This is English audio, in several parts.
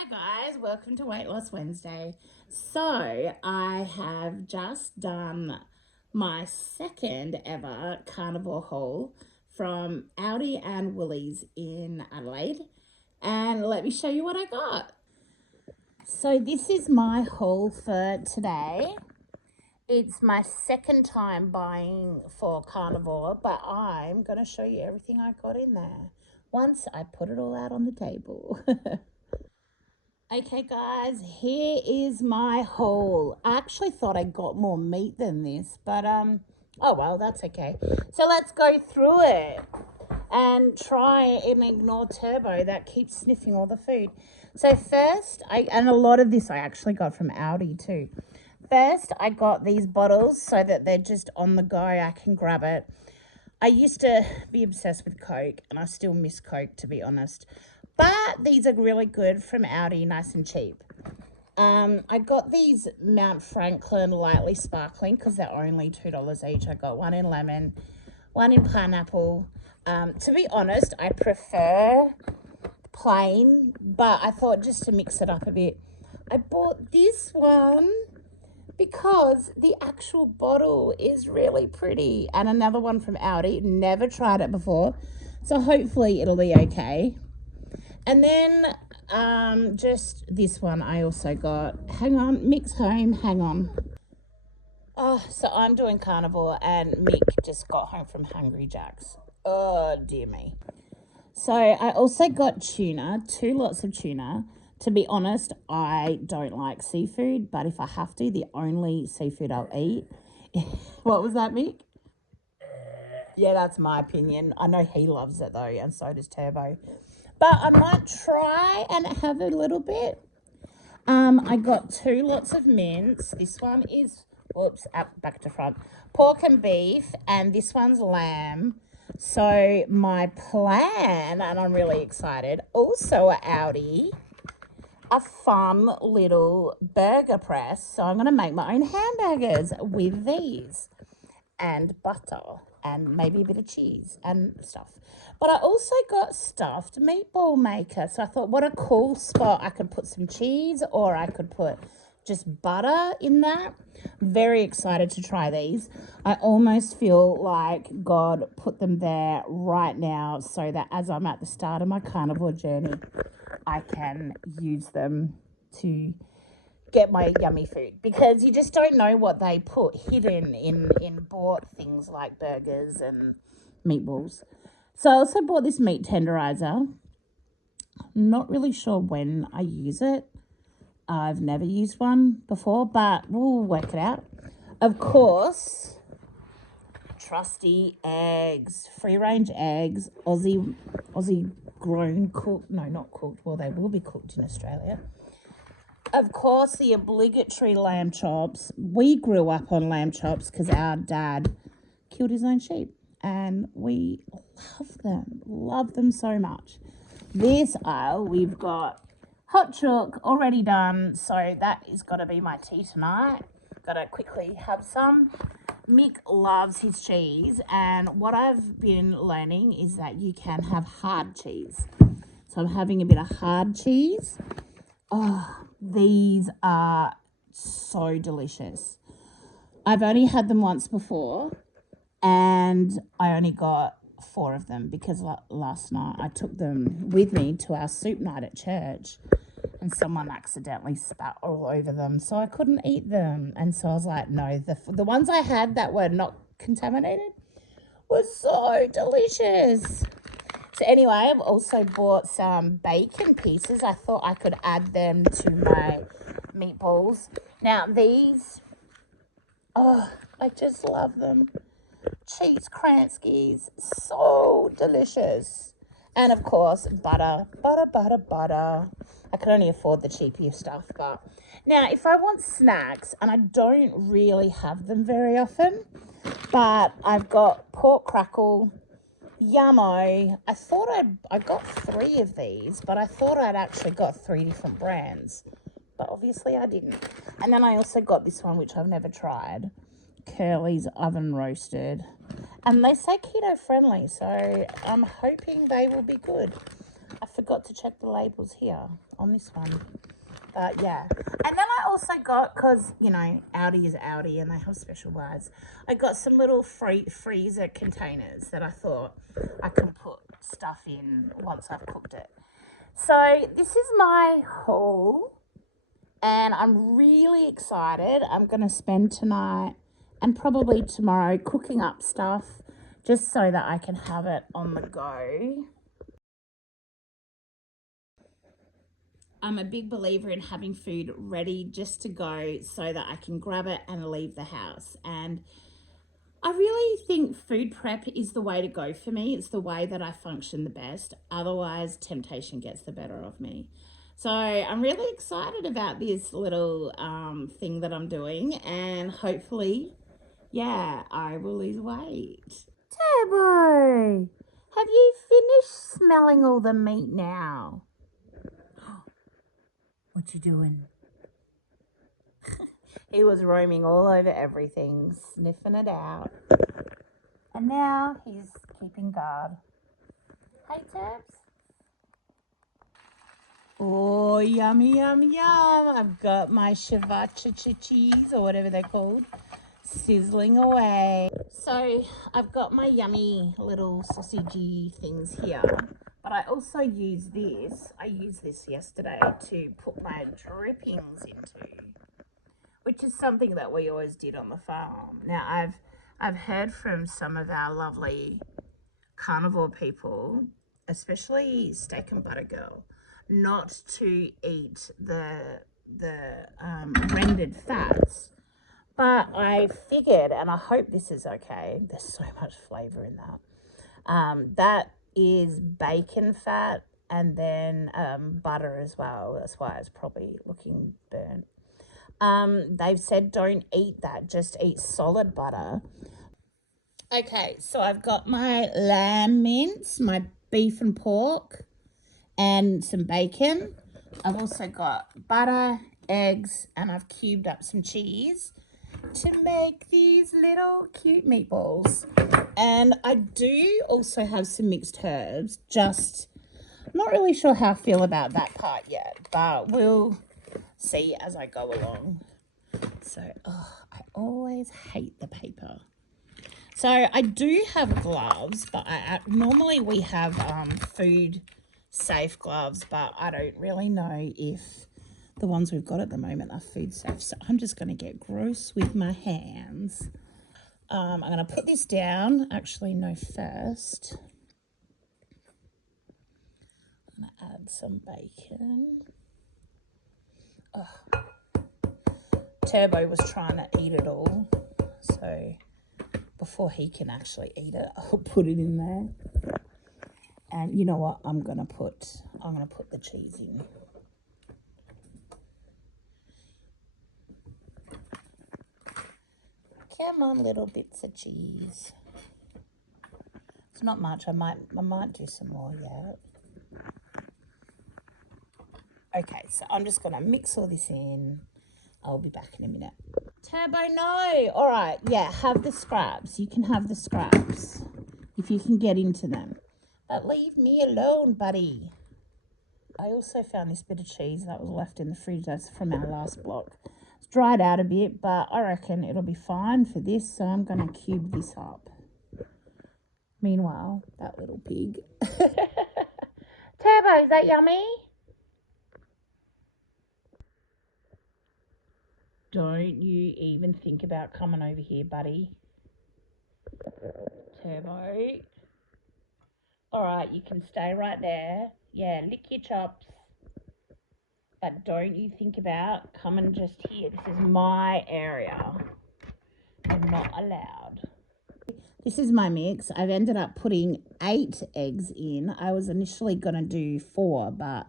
Hi guys, welcome to Weight Loss Wednesday. So I have just done my second ever carnivore haul from Aldi and Woolies in Adelaide, and let me show you what I got. So this is my haul for today. It's my second time buying for Carnivore, but I'm going to show you everything I got in there once I put it all out on the table. Okay, guys, here is my haul. I actually thought I got more meat than this, but oh well, that's okay. So let's go through it and try and ignore Turbo that keeps sniffing all the food. So first, and a lot of this I actually got from Aldi too. First, I got these bottles so that they're just on the go. I can grab it. I used to be obsessed with Coke, and I still miss Coke, to be honest. But these are really good from Aldi, nice and cheap. I got these Mount Franklin Lightly Sparkling because they're only $2 each. I got one in lemon, one in pineapple. To be honest, I prefer plain, but I thought just to mix it up a bit, I bought this one because the actual bottle is really pretty. And another one from Aldi. Never tried it before, so hopefully it'll be okay. And then just this one I also got. Hang on, Mick's home. Hang on. Oh, so I'm doing Carnivore and Mick just got home from Hungry Jack's. Oh, dear me. So I also got tuna, 2 lots of tuna. To be honest, I don't like seafood, but if I have to, the only seafood I'll eat. What was that, Mick? Yeah, that's my opinion. I know he loves it though, and so does Turbo. But I might try and have a little bit. I got 2 lots of mince. This one is, back to front, pork and beef, and this one's lamb. So my plan, and I'm really excited, also at Aldi, a fun little burger press. So I'm going to make my own hamburgers with these and butter and maybe a bit of cheese and stuff. But I also got stuffed meatball maker. So I thought, what a cool spot. I could put some cheese or I could put just butter in that. Very excited to try these. I almost feel like God put them there right now so that as I'm at the start of my carnivore journey, I can use them to get my yummy food, because you just don't know what they put hidden in bought things like burgers and meatballs. So I also bought this meat tenderizer. Not really sure when I use it. I've never used one before, but we'll work it out. Of course, trusty eggs, free range eggs, Aussie grown, cooked, no, not cooked, well, they will be cooked in Australia. Of course, the obligatory lamb chops. We grew up on lamb chops because our dad killed his own sheep, and we love them so much. This aisle, we've got hot chook already done, so that is got to be my tea tonight. Got to quickly have some. Mick loves his cheese, and what I've been learning is that you can have hard cheese. So I'm having a bit of hard cheese. Oh, these are so delicious. I've only had them once before, and I only got 4 of them because last night I took them with me to our soup night at church, and someone accidentally spat all over them, so I couldn't eat them. And so I was like, no, the ones I had that were not contaminated were so delicious. So anyway, I've also bought some bacon pieces. I thought I could add them to my meatballs. Now these, oh, I just love them. Cheese Kranskis, so delicious. And of course, butter. I can only afford the cheaper stuff, but now if I want snacks, and I don't really have them very often, but I've got pork crackle, yummo. I got 3 of these, but I thought I'd actually got 3 different brands, but obviously I didn't. And then I also got this one, which I've never tried, Curly's oven roasted, and they say keto friendly, so I'm hoping they will be good. I forgot to check the labels here on this one. But yeah. And then I also got, because, you know, Aldi is Aldi and they have special words, I got some little freezer containers that I thought I can put stuff in once I've cooked it. So this is my haul and I'm really excited. I'm going to spend tonight and probably tomorrow cooking up stuff just so that I can have it on the go. I'm a big believer in having food ready just to go so that I can grab it and leave the house. And I really think food prep is the way to go for me. It's the way that I function the best. Otherwise, temptation gets the better of me. So I'm really excited about this little thing that I'm doing, and hopefully, yeah, I will lose weight. Turbo, have you finished smelling all the meat now? What you doing? He was roaming all over everything, sniffing it out. And now he's keeping guard. Hey, Turbs. Oh, yummy, yum, yum. I've got my sriracha cheese, or whatever they're called, sizzling away. So I've got my yummy little sausagey things here. But I also use this. I used this yesterday to put my drippings into, which is something that we always did on the farm. Now, I've heard from some of our lovely carnivore people, especially Steak and Butter Girl, not to eat the rendered fats. But I figured, and I hope this is okay, there's so much flavour in that. That is bacon fat and then butter as well. That's why it's probably looking burnt. They've said don't eat that, just eat solid butter. Okay, so I've got my lamb mince, my beef and pork, and some bacon. I've also got butter, eggs, and I've cubed up some cheese to make these little cute meatballs. And I do also have some mixed herbs, just not really sure how I feel about that part yet, but we'll see as I go along. So, I always hate the paper. So I do have gloves, but normally we have food safe gloves, but I don't really know if the ones we've got at the moment are food safe. So I'm just going to get gross with my hands. I'm going to put this down. Actually, no, first I'm going to add some bacon. Turbo was trying to eat it all, so before he can actually eat it, I'll put it in there. And you know what? I'm gonna put the cheese in. Come on, little bits of cheese. It's not much. I might do some more yet. Okay, so I'm just gonna mix all this in. I'll be back in a minute. Turbo, no. All right, yeah, have the scraps. You can have the scraps if you can get into them. But leave me alone, buddy. I also found this bit of cheese that was left in the fridge. That's from our last block. It's dried out a bit, but I reckon it'll be fine for this, so I'm going to cube this up. Meanwhile, that little pig. Turbo, is that yummy? Don't you even think about coming over here, buddy. Turbo. All right, you can stay right there. Yeah, lick your chops. But don't you think about coming just here. This is my area. I'm not allowed. This is my mix. I've ended up putting 8 eggs in. I was initially going to do 4, but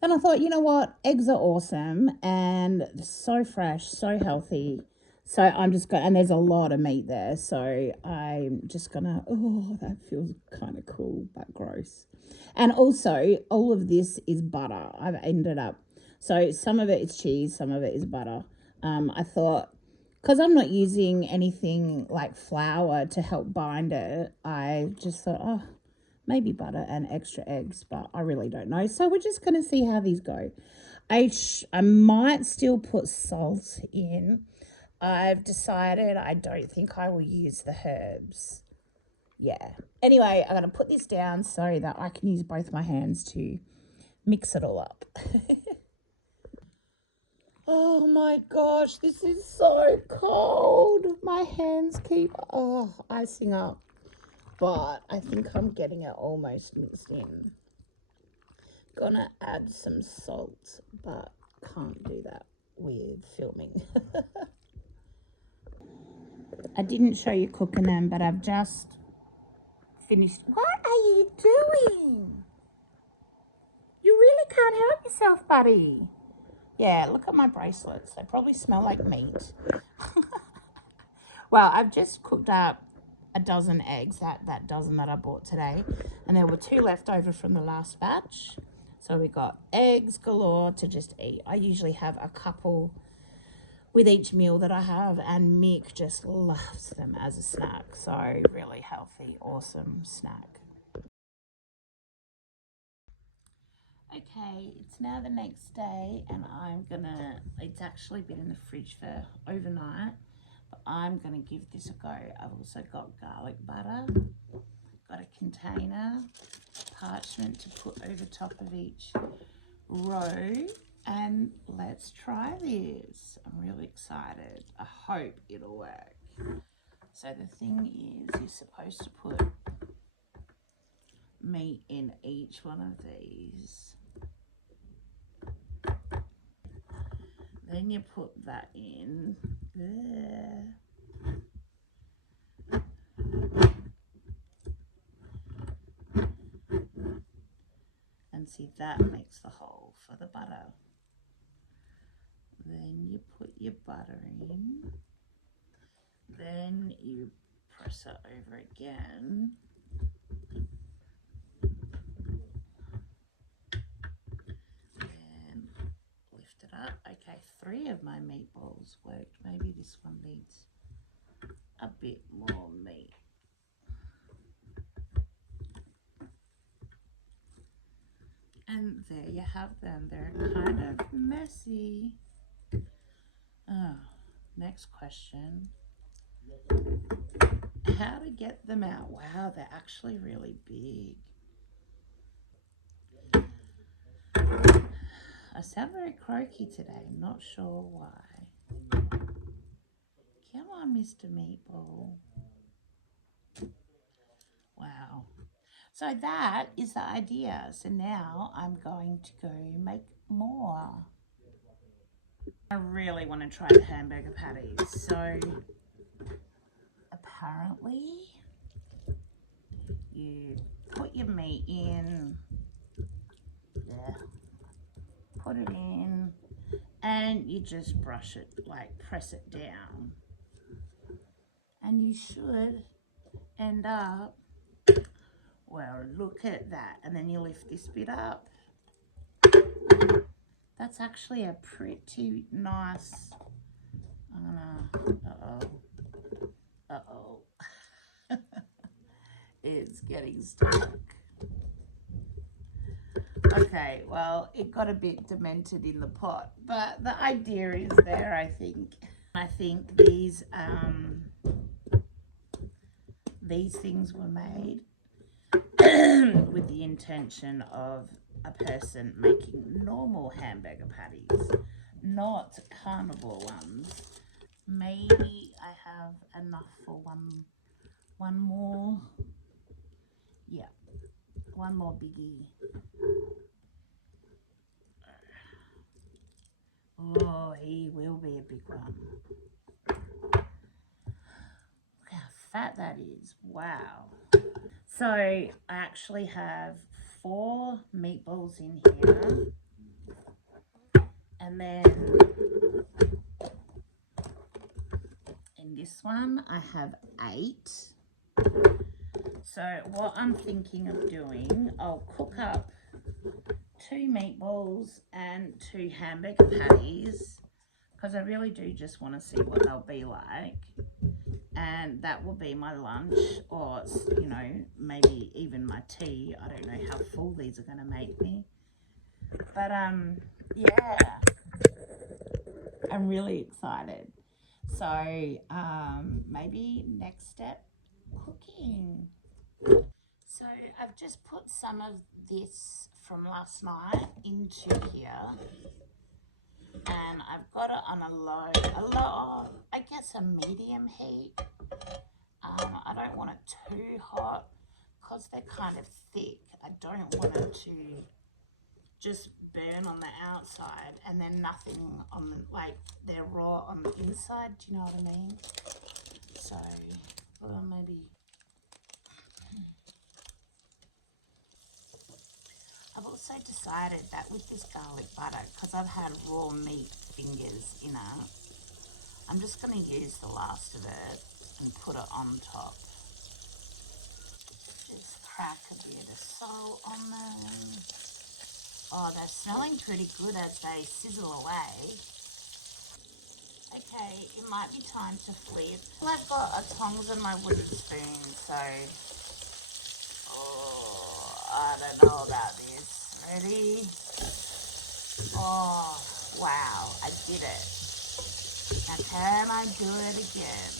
then I thought, you know what? Eggs are awesome and so fresh, so healthy. So I'm just going, and there's a lot of meat there. So I'm just going to, that feels kind of cool, but gross. And also, all of this is butter. I've ended up, so some of it is cheese, some of it is butter. I thought, because I'm not using anything like flour to help bind it, I just thought, maybe butter and extra eggs, but I really don't know. So we're just going to see how these go. I might still put salt in. I've decided I don't think I will use the herbs. Yeah. Anyway, I'm going to put this down so that I can use both my hands to mix it all up. Oh my gosh, this is so cold. My hands keep icing up. But I think I'm getting it almost mixed in. Gonna add some salt, but can't do that with filming. I didn't show you cooking them, but I've just finished. What are you doing? You really can't help yourself, buddy. Yeah, look at my bracelets. They probably smell like meat. Well, I've just cooked up a dozen eggs, that dozen that I bought today. And there were 2 left over from the last batch. So we got eggs galore to just eat. I usually have a couple with each meal that I have, and Mick just loves them as a snack. So really healthy, awesome snack. Okay, it's now the next day, and it's actually been in the fridge for overnight, but I'm gonna give this a go. I've also got garlic butter, got a container, parchment to put over top of each row, and let's try this. I'm really excited. I hope it'll work. So the thing is, you're supposed to put meat in each one of these. Then you put that in there. And see, that makes the hole for the butter. Then you put your butter in. Then you press it over again. And lift it up. Okay, 3 of my meatballs worked. Maybe this one needs a bit more meat. And there you have them. They're kind of messy. Oh, next question. How to get them out? Wow, they're actually really big. I sound very croaky today. Not sure why. Come on, Mr. Meatball. Wow. So that is the idea. So now I'm going to go make more. I really want to try the hamburger patties. So apparently you put your meat in, put it in, and you just brush it, like press it down. And you should end up, well, look at that. And then you lift this bit up. That's actually a pretty nice, it's getting stuck. Okay, well, it got a bit demented in the pot, but the idea is there, I think. I think these things were made with the intention of a person making normal hamburger patties, not carnivore ones. Maybe I have enough for one more. Yeah, one more biggie. Oh, he will be a big one. Look how fat that is. Wow. So I actually have 4 meatballs in here. And then in this one, I have 8. So what I'm thinking of doing, I'll cook up 2 meatballs and 2 hamburger patties, because I really do just want to see what they'll be like. And that will be my lunch, or, you know, maybe even my tea. I don't know how full these are going to make me. But, yeah, I'm really excited. So, maybe next step, cooking. So I've just put some of this from last night into here, and I've got it on a low, I guess a medium heat. I don't want it too hot because they're kind of thick. I don't want it to just burn on the outside and then nothing on the, like they're raw on the inside. Do you know what I mean? So, well, maybe. I've also decided that with this garlic butter, because I've had raw meat fingers in it, I'm just going to use the last of it and put it on top. Just crack a bit of salt on them. Oh, they're smelling pretty good as they sizzle away. Okay, it might be time to flip. Well, I've got a tongs and my wooden spoon, so... Oh, I don't know about this. Ready? Oh, wow, I did it. Now can I do it again?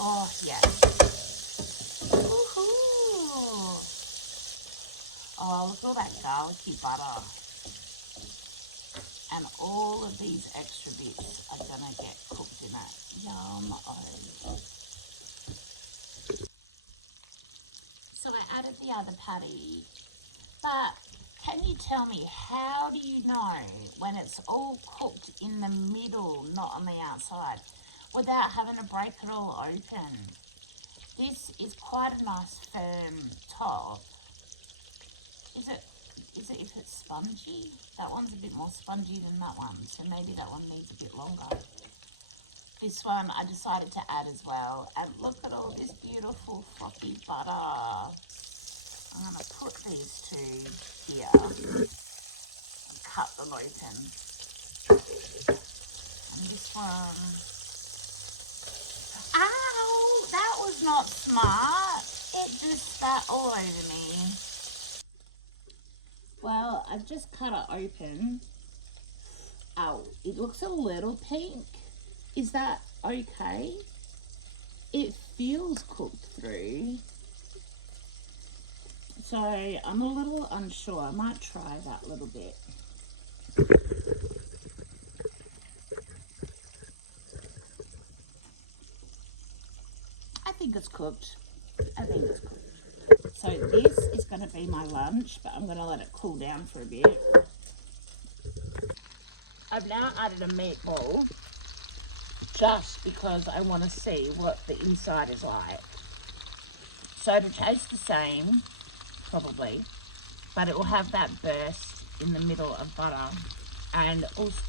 Oh, yes. Woohoo! Oh, look at all that garlicky butter. And all of these extra bits are gonna get cooked in it. Yum. Oh. So I added the other patty, but can you tell me, how do you know when it's all cooked in the middle, not on the outside, without having to break it all open? This is quite a nice firm top. Is it if it's spongy? That one's a bit more spongy than that one, so maybe that one needs a bit longer. This one I decided to add as well. And look at all this beautiful frothy butter. I'm going to put these two here and cut them open. And this one... Ow! That was not smart. It just spat all over me. Well, I've just cut it open. Oh, it looks a little pink. Is that okay? It feels cooked through. So I'm a little unsure. I might try that little bit. I think it's cooked. I think it's cooked. So this is going to be my lunch, but I'm going to let it cool down for a bit. I've now added a meatball just because I want to see what the inside is like. So it'll taste the same, probably, but it will have that burst in the middle of butter, and also,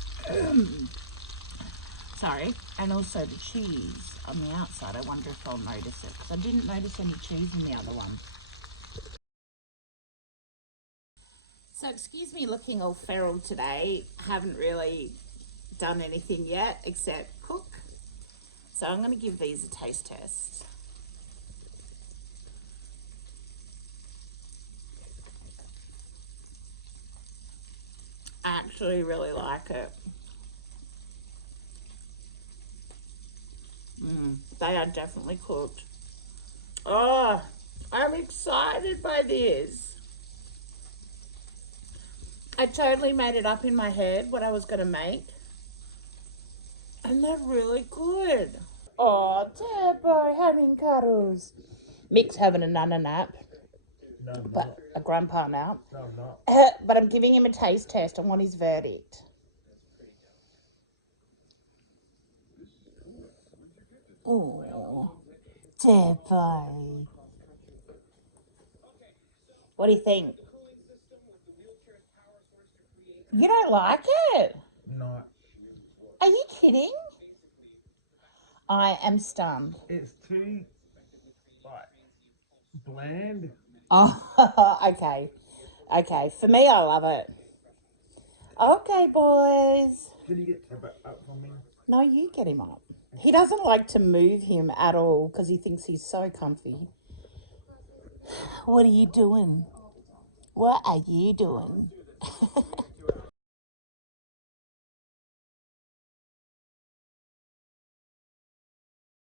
sorry, and also the cheese on the outside. I wonder if I'll notice it, because I didn't notice any cheese in the other one. So excuse me looking all feral today. Haven't really done anything yet except cook. So I'm going to give these a taste test. I actually really like it. They are definitely cooked. Oh, I'm excited by this. I totally made it up in my head what I was going to make. And they're really good. Oh, Debo, having cuddles. Mick's having a nana nap. No, I'm But not. a grandpa nap. No, I'm not. But I'm giving him a taste test. I want his verdict. Oh, Debo. What do you think? You don't like it? No. Are you kidding? I am stunned. It's too, like, bland. Oh, okay. Okay, for me, I love it. Okay, boys. Can you get Tebba up for me? No, you get him up. He doesn't like to move him at all because he thinks he's so comfy. What are you doing? What are you doing?